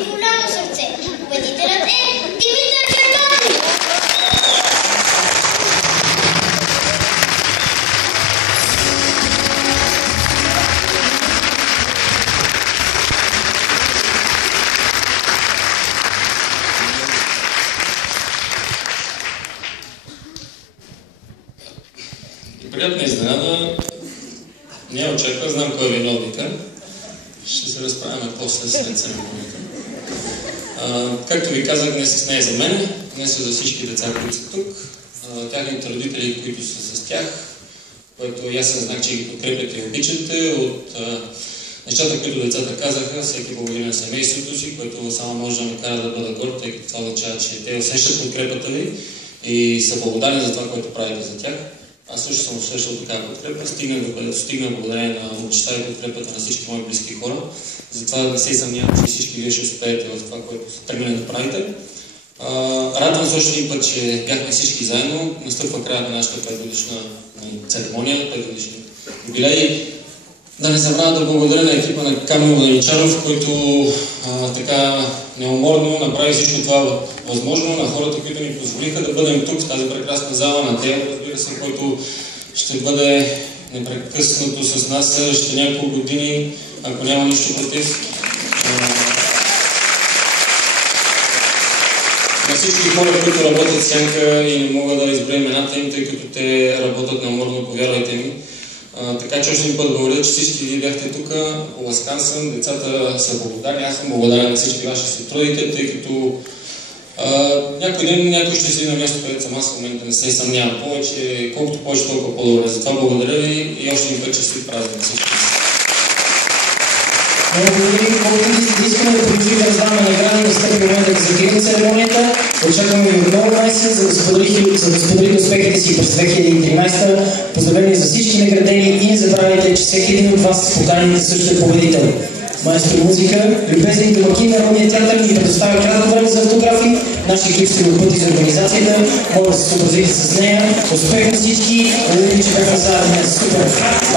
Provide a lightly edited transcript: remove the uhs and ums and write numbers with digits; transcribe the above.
и голямо сърце. Победителят е Димитър Германов! Приятна изненада. Не очаквах, знам кой е виновника. Ще се разправяме после след церемонията. Както ви казах, днес не е за мен, днес е за всички деца, които са тук, тяхните родители, които са с тях, което е ясен знак, че ги подкрепяте и обичате. От нещата, които децата казаха, всеки благодари на семейството си, което само може да ме кара да бъда горд, тъй като това означава, че те усещат подкрепата ви и са благодарни за това, което правите за тях. Аз също съм усещал такава подкрепа, стигнах до където стигна благодарение на обичта и подкрепата на всички мои близки хора. Затова не се съмнявам, че всички вие ще успеете в това, което сте тръгнали да правите. Радвам се още един път, че бяхме всички заедно. Настъпва края на нашата 5-годишна церемония, 5-годишни юбилей. Да не забравя да благодаря на екипа на Камил Владимиров, който така неуморно направи всичко това възможно, на хората, които ни позволиха да бъдем тук в тази прекрасна зала, на Тео, разбира се, който ще бъде непрекъснато с нас следващите няколко години, ако няма нищо против. На всички хора, които работят в Сянка и не мога да изброя имената им, тъй като те работят неуморно, повярвайте ми. Така че още един път благодаря, че всички вие бяхте тук, поласкан съм, децата са благодарни, аз съм благодарен на всички ваши сътрудници, тъй като някой ден някой ще седи на място, където съм аз в момента, не се съмнявам повече, колкото повече, толкова по-добре. Затова благодаря ви и още един път честит празник на всички. Благодаря, колкото искаме да продължим да раздаваме награди, настъпи момента да закрием церемонията. Очакваме ви отново месец, за да споделите успехите си през 2013. Поздравления за всички наградени и не забравяйте, че всеки един от вас с поканите също е победител. Маестро музика, любезни домакин на Народния театър ни предоставя кратко време за автографи. Нашия екип ще го пъти за организацията. Може да се съобразите с нея. Успех на всички! Благодаря, че бяхме заедно. Супер!